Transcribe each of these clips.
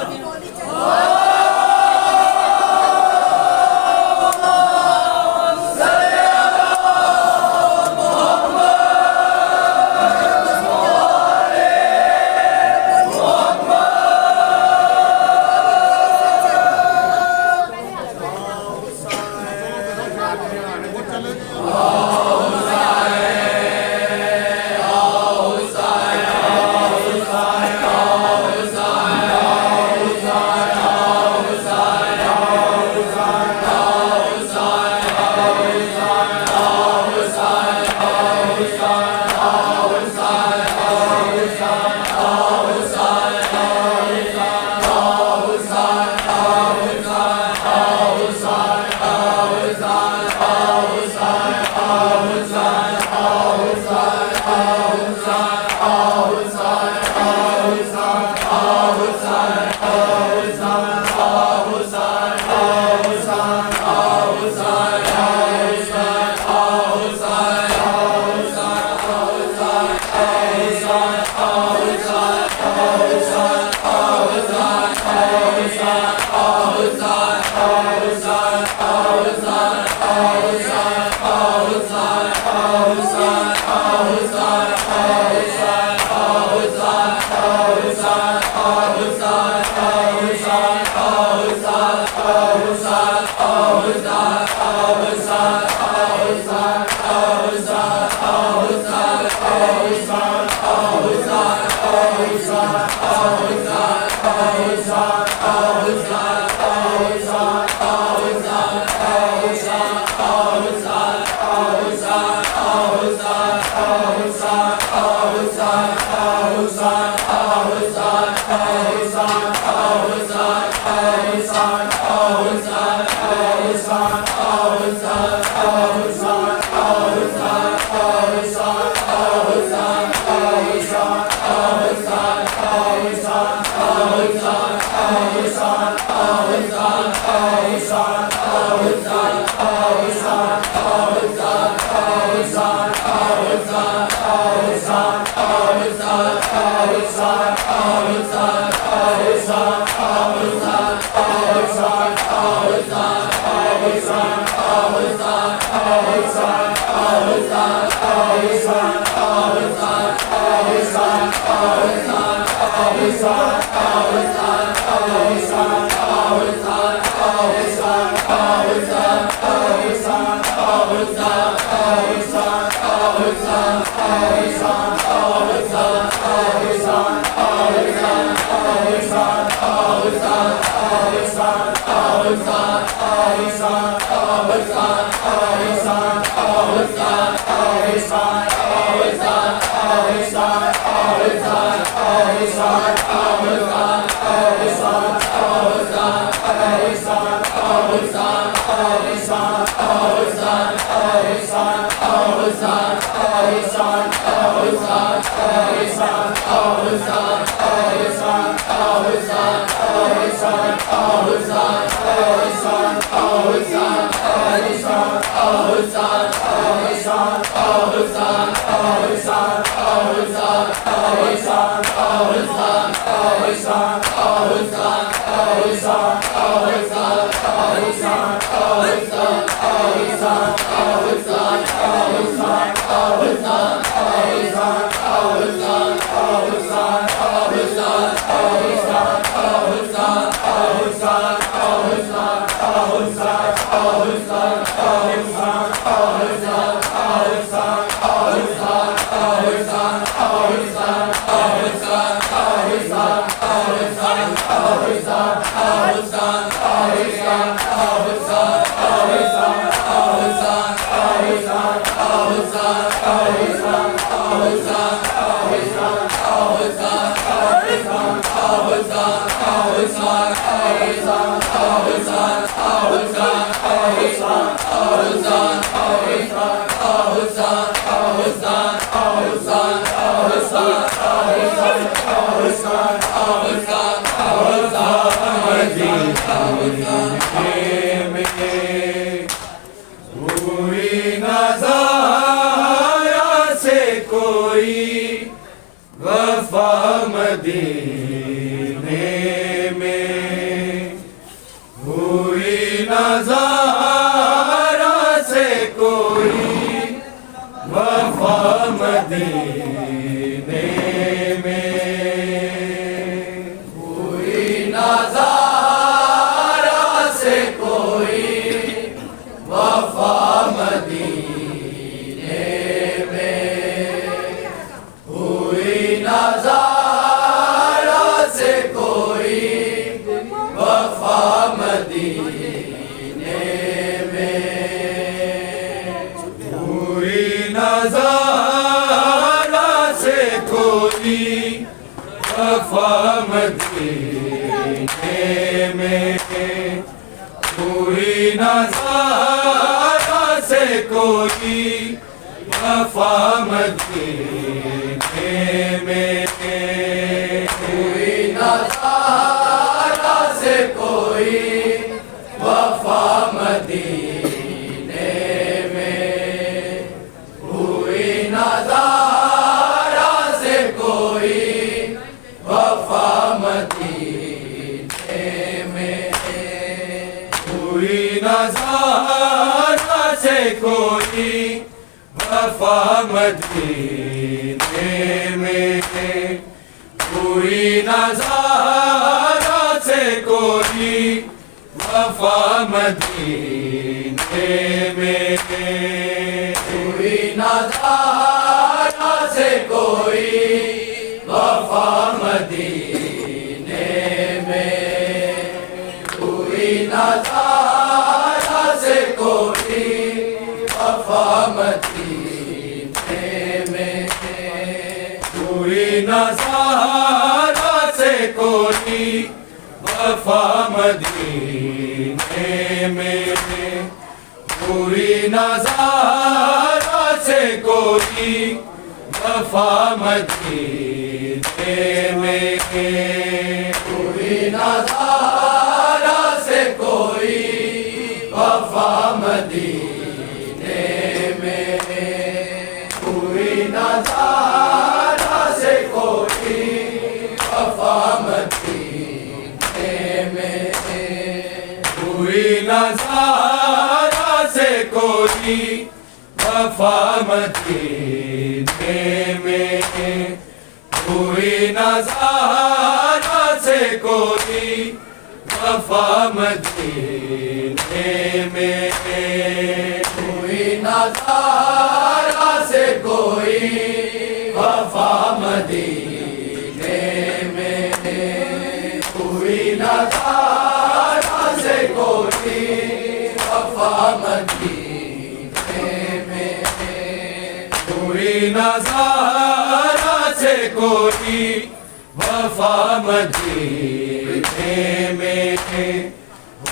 Hosanna, Hosanna, Hosanna. مدینے میں کوئی نظارہ سے کوئی وفا مدینے میں کوئی نظارہ سے کوئی وفا مدینے میں کوئی نظارہ سے کوئی وفا مدینے میں کوئی نظارہ سے کوئی وفا مدینے میں کوئی نظارہ سے کوئی وفا مدینے میں کوئی نظارہ سے کوئی وفا مدینے میں کوئی نظارہ سے کوئی وفا مدینے میں کوئی نظارہ سے کوئی وفا مدینے میں کوئی نظارہ سے کوئی وفا مدینے میں کوئی نظارہ سے کوئی وفا مدینے میں کوئی نظارہ سے کوئی وفا مدینے میں کوئی نظارہ سے کوئی وفا مدینے میں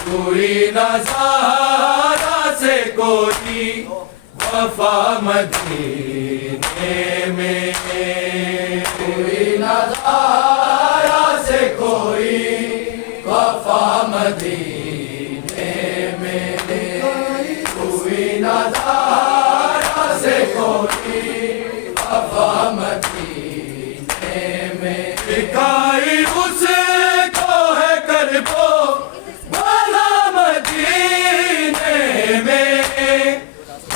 کوئی نظارہ سے کوئی وفا مدینے میں کوئی نظارہ سے کوئی وفا مدینے میں کوئی نظارہ سے کوئی وفا مدینے میں لکھائی اس کو ہے کربو بلا مدینے میں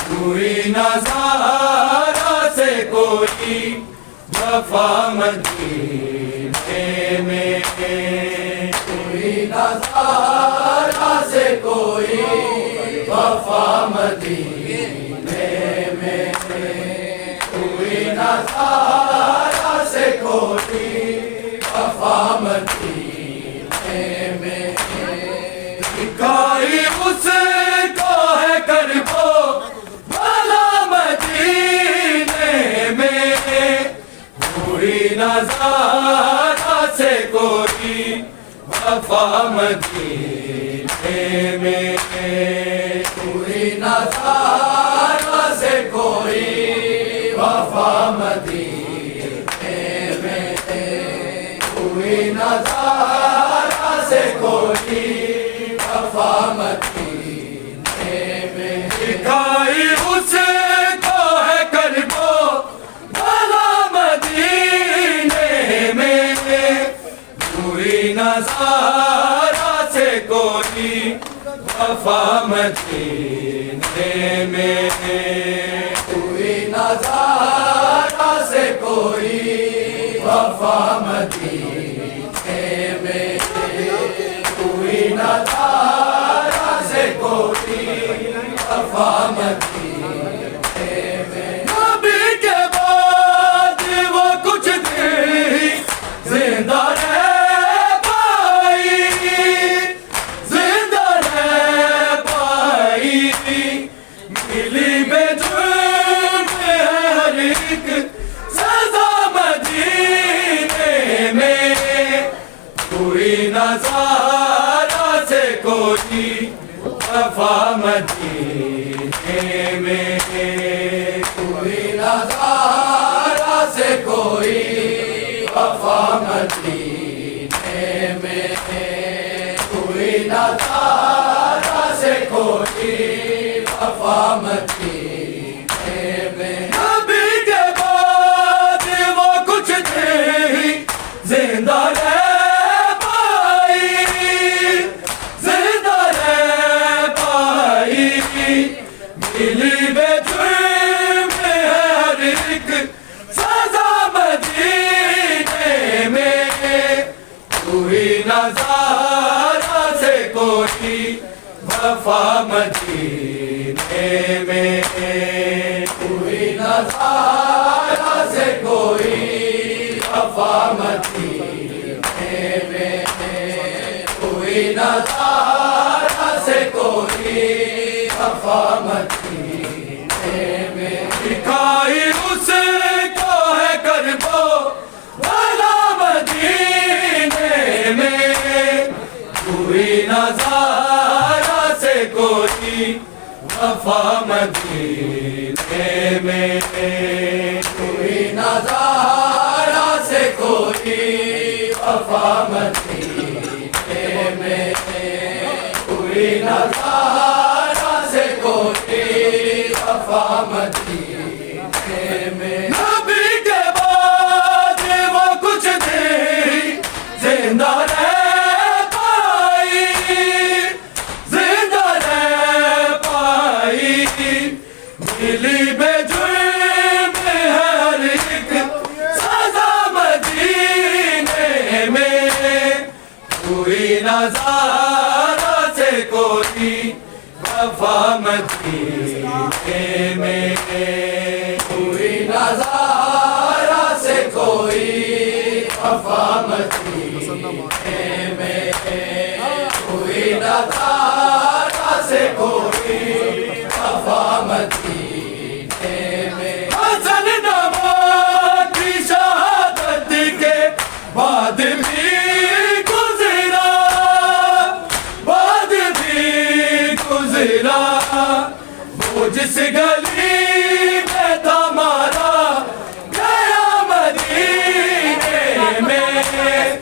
کوئی نظارہ سے کوئی وفا مدینے میں کوئی نظارہ سے کوئی وفا مدینے میں کوئی نظارہ سے کوئی وفا مدینے میں لکھائی اس کو ہے کربو بلا مدینے میں کوئی نظارہ سے کوئی وفا مدینے میں کوئی نظارہ سے کوئی وفا مدینے میں کوئی نظارہ سے کوئی وفا مدینے میں لکھائی اس کو ہے کربو بلا مدینے میں کوئی نظارہ سے کوئی وفا مدینے میں کوئی نظارہ سے کوئی وفا مدینے میں کوئی نظارہ سے کوئی وفا مدینے میں نبی کے بعد وہ کچھ دن زندہ رہ پائی زندہ رہ پائی ملی بے جرم ہے ہر ایک سزا مدینے میں کوئی نظارہ سے کوئی وفا مدینے میں کوئی نظارہ سے کوئی وفا مدینے میں کوئی نظارہ سے کوئی وفا مدینے میں نبی کے بعد وہ کچھ دن زندہ رہ پائی زندہ رہ پائی ملی بے جرم ہے ہر ایک کوئی نظارہ سے کوئی وفا مدینے میں کوئی نظارہ سے کوئی وفا مدینے میں کوئی نظارہ سے کوئی وفا مدینے میں دکھائی اس کو ہے کربو والا مدینے میں کوئی نظارہ سے کوئی وفا مدینے میں کوئی نظارہ سے کوئی وفا مدینے میں کوئی نظارہ سے کوئی وفا مدینے میں نبی کے بعد وہ کچھ دیر زندہ رہ پائی زندہ رہ پائی ملی بے جرم ہر ایک سزا مدینے میں کوئی نظارہ سے کوئی وفا مدینے میں کوئی نظارہ سے کوئی وفا مدینے میں کوئی نظارہ سے کوئی وفا مدینے میں حسن نواز کی شہادت کے بعد بھی گزرا وہ جس گلی میں تھا مارا گیا مدینے میں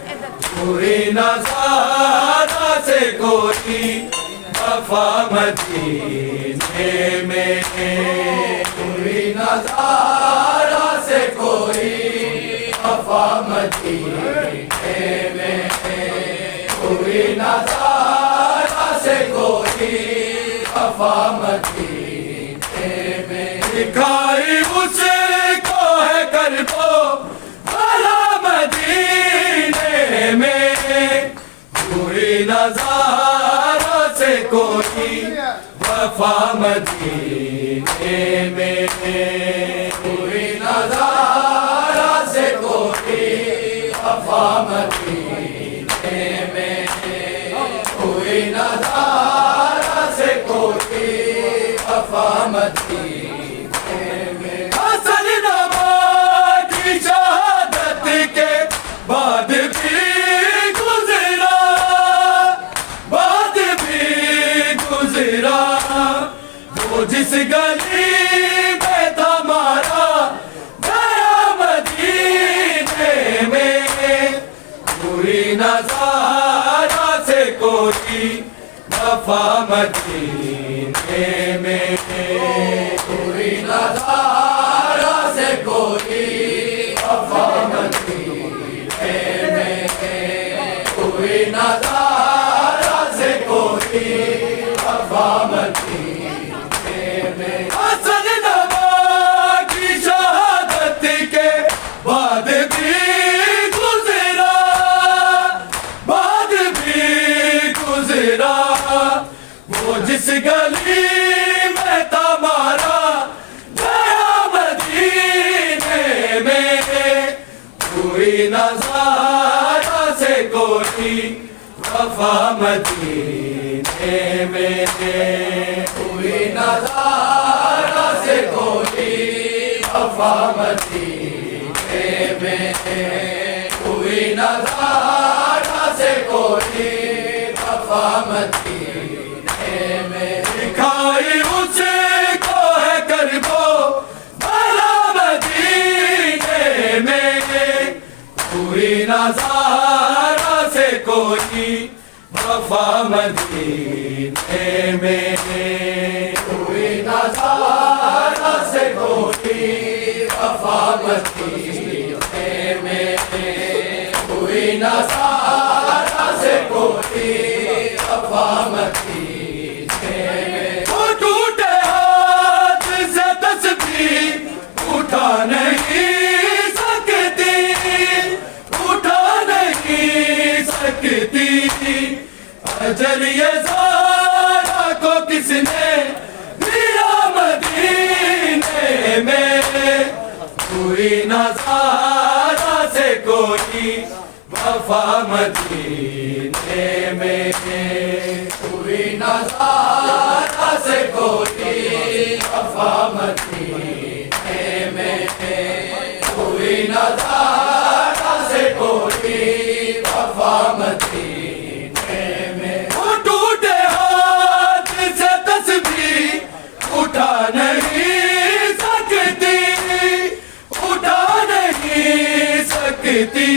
کوئی نظارہ سے کوئی وفا مدینے میں کوئی نظارہ سے کوئی وفا مدینے میں کوئی نظارہ سے کوئی وفا مدینے میں دکھائی اس کو ہے کربو والا مدینے میں کوئی نظارہ سے کوئی وفا مدینے میں کوئی نظارہ سے کوئی وفا مدینے میں کوئی نظارہ سے کوئی وفا مدینے میں حسن نواز کی شہادت کے بعد بھی گزرا وہ جس گلی میں تھا مارا گیا مدینے میں کوئی نظارہ سے کوئی وفا مدینے میں کوئی نظارہ سے کوئی وفا مدینے میں کوئی نظارہ سے کوئی وفا مدینے میں حسن نواز کی شہادت کے بعد بھی گزرا وہ جس گلی میں تھا مارا گیا مدینے میں کوئی نظارہ سے کوئی وفا مدینے میں کوئی نظارہ سے کوئی وفا مدینے میں کوئی نظارہ سے کوئی وفا مدینے میں دکھائی اس کو ہے کربو والا مدینے میں کوئی نظارہ سے کوئی وفا مدینے میں کوئی نظارہ سے کوئی وفا مدینے میں کوئی نظارہ سے کوئی وفا مدینے میں وہ ٹوٹے ہاتھ سے تسبیح اٹھا نہیں سکتی اجر یہ زارا کو کس نے دیا مدینے میں ہوئی نہ زارا سے کوئی وفا مدینے میں ہوئی نہ زارا سے کوئی وفا مدینے میں ہوئی نہ زارا سے کوئی وفا مدینے میں وہ ٹوٹے ہاتھ سے تسبیح اٹھا نہیں سکتی اٹھا نہیں سکتی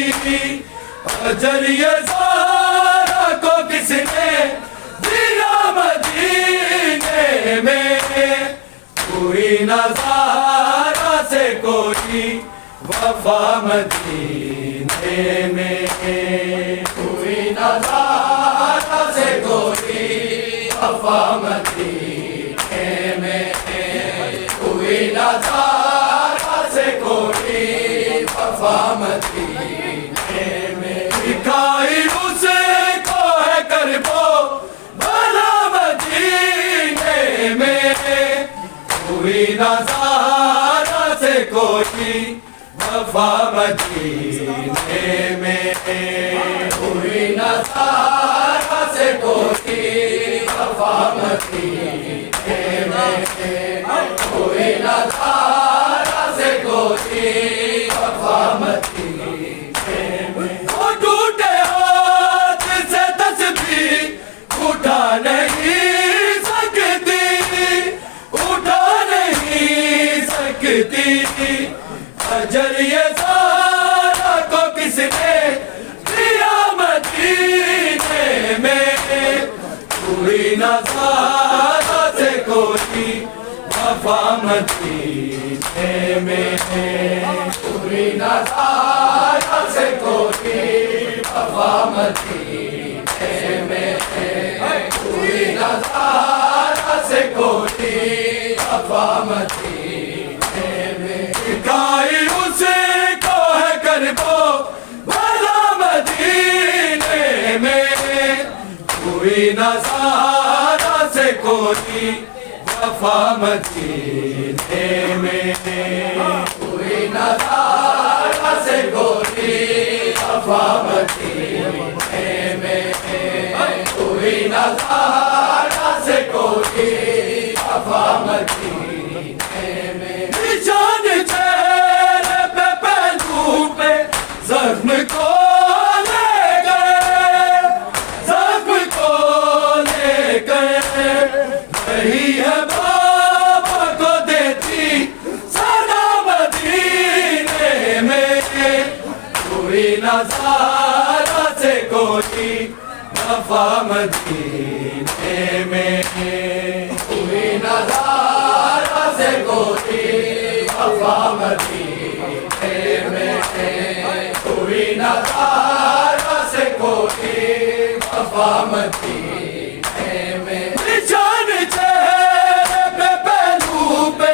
اجر یہ زارا کو کس نے دیا مدینے میں کوئی نہ زارا سے کوئی وفا مدینے میں کوئی نہ زارا سے کوئی وفا مدینے میں کوئی نہ زارا سے کوئی وفا مدینے میں دکھائی اس کو ہے کربو بلا مدینے میں کوئی نہ زارا سے کوئی وفا مدینے میں کوئی نہ زارا سے کوئی وفا مدینے میں کوئی نہ زارا سے کوئی وفا مدینے میں وہ ٹوٹے ہاتھ سے تسبیح اٹھا نہیں سکتی اٹھا نہیں سکتی اجر یہ زارا کو کس نے دیا مدینے میں کوئی نہ زارا سے کوئی وفا مدینے میں کوئی نہ زارا سے کوئی وفا مدینے میں کوئی نہ زارا سے کوئی وفا مدینے میں دکھائی اس کو ہے کربو بلا مدینے میں کوئی نہ زارا سے کوئی وفا مدینے میں کوئی نہ زارا سے کوئی وفا مدینے میں کوئی نہ زارا سے کوئی وفا مدینے میں نشان چہرے پہ پہلو پہ زخم کو لے گئے زخم کو لے گئے وہی ہے بابا کو دیتی سدا مدینے میں کوئی نہ زارا سے کوئی وفا مدینے میں کوئی نہ زارا سے کوئی وفا مدینے میں کوئی نہ زارا سے کوئی وفا مدینے میں نشان چہرے پہ پہلو پہ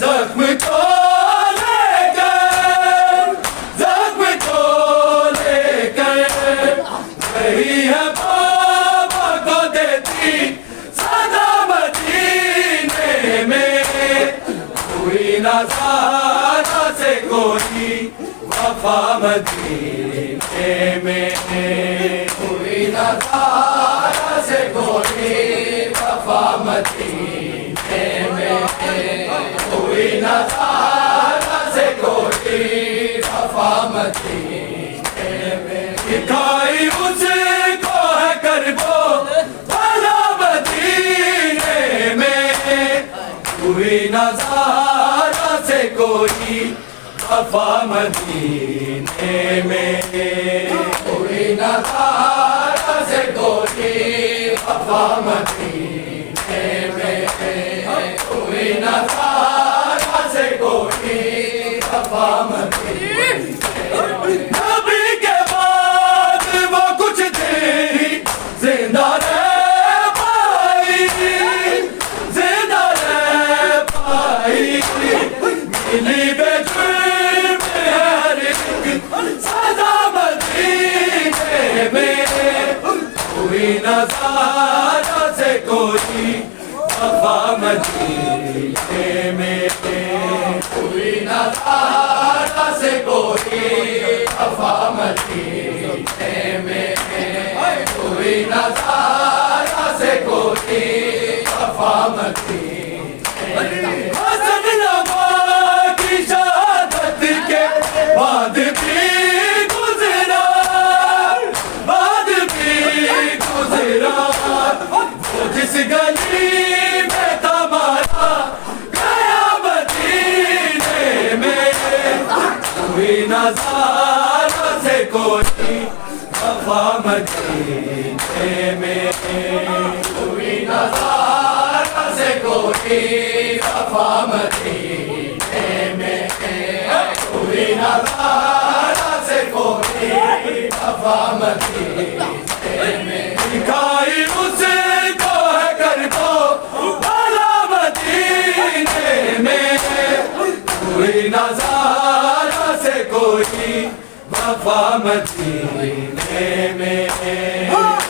زخم کو لے گئے زخم کو لے گئے وہی ہے بابا کو دیتی سدا مدینے میں کوئی نہ زارا سے کوئی وفا مدینے میں کوئی نہ زارا سے کوئی وفا مدینے میں کوئی نہ زارا سے کوئی وفا مدینے میں دکھائی اس کو ہے کربو بلا مدینے میں کوئی نہ زارا سے کوئی وفا مدینے میں کوئی نہ زارا سے کوئی وفا مدینے میں کوئی نہ زارا سے کوئی وفا مدینے میں نبی کے بعد وہ کچھ دیر زندہ رہ پائی زندہ رہ پائی ملی بے جرم ہر ایک سزا مدینے میں کوئی نظارہ سے کوئی وفا مدینے میں، کوئی نظارہ سے کوئی وفا مدینے میں، کوئی نظارہ سے کوئی وفا مدینے میں۔ حسن نوا کی شہادت کے بعد بھی گزرا، بعد بھی گزرا، وہ جس گلی میں تھا مارا گیا مدینے میں، کوئی نظارہ سے کوئی وفا مدینے میں، کوئی نظارہ سے کوئی وفا مدینے میں، کوئی نظارہ سے کوئی وفا مدینے میں، دکھائی اس کو ہے کر کو بالا مدینے میں، کوئی نظارہ سے کوئی وفا مدینے میں،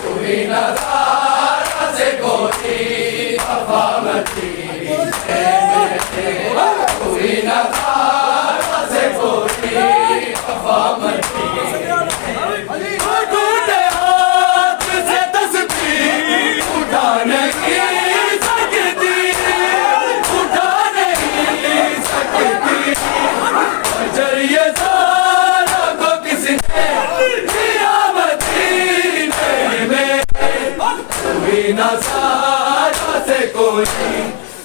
کوئی نظارہ سے کوئی وفا مدینے میں، کوئی نظارہ سے کوئی وفا مدینے میں۔ ٹوٹے ہاتھ سے تسبیح اٹھا نہیں سکتی، اٹھا نہیں سکتی، اجر یہ سارا کو کس نے دیا مدینے میں، کوئی نظارہ سے کوئی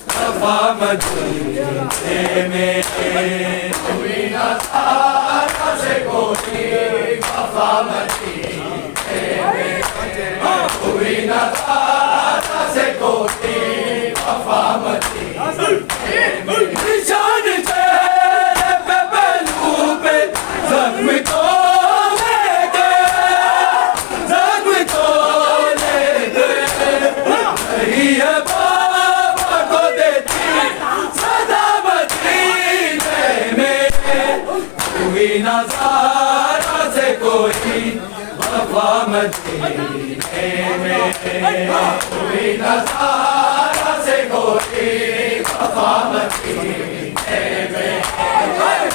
وفا مدینے میں، کوئی نظارہ سے کوئی وفا مدینے میں، کوئی نظارہ سے کوئی وفا مدینے میں۔ نشان چہرے پہ پہلو پہ زخم کو لے گئے، زخم کو لے گئے، نہیں ہے بابا کو دیتی سزا مدینے میں، کوئی نظارہ سے کوئی وفا مدینے میں، کوئی نظارہ سے کوئی وفا مدینے میں،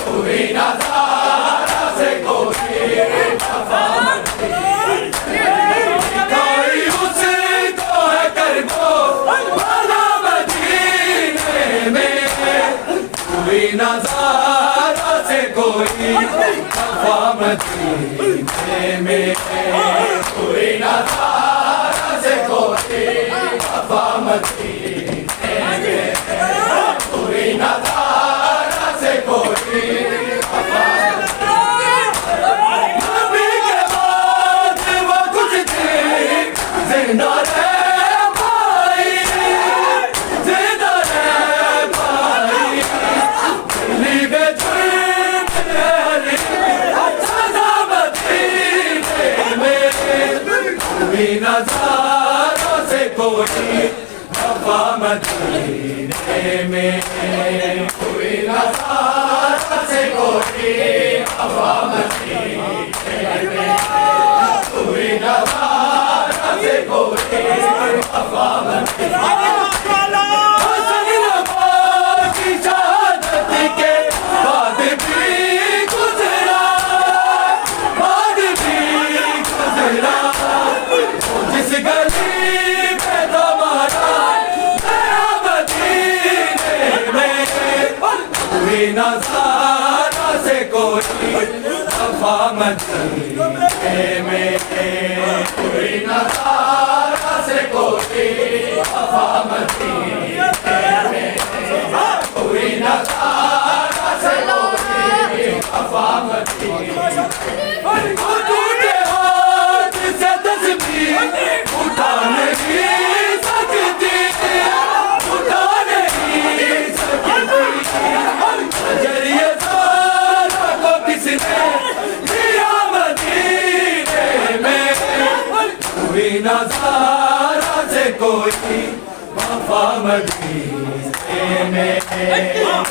کوئی نظارہ سے کوئی وفا مدینے میں، دکھائی اس کو ہے کر کو بالا مدینے میں، کوئی نظارہ سے کوئی وفا مدینے میں، کوئی نظارہ سے کوئی وفا مدینے میں، کوئی نظارہ سے کوئی وفا مدینے میں۔ نبی کے بعد وہ کچھ دن زندہ رہ پائی، زندہ رہ پائی، دلی میں جرم ہے سزا مدینے میں، کوئی نظارہ سے کوئی وفا مدینے میں، کوئی نظارہ سے کوئی وفا مدینے میں، کوئی نظارہ سے کوئی وفا مدینے میں۔ حسن نوا کی شہادت کے بعد بھی گزرا، بعد بھی گزرا، وہ جس گلی میں تھا مارا گیا مدینے میں، کوئی نظارہ سے کوئی وفا مدینے میں، کوئی نظارہ سے کوئی وفا مدینے میں، کوئی نظارہ سے کوئی وفا مدینے میں۔ ٹوٹے ہاتھ سے تسبیح اٹھا نہیں سکتی، اٹھا نہیں سکتی، اجر یہ سارا کو کس نے دیا مدینے میں، کوئی نظارہ سے کوئی وفا مدینے میں،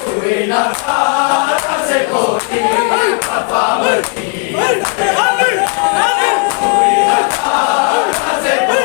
کوئی نظارہ سے کوئی وفا مدینے میں، کوئی نظارہ سے کوئی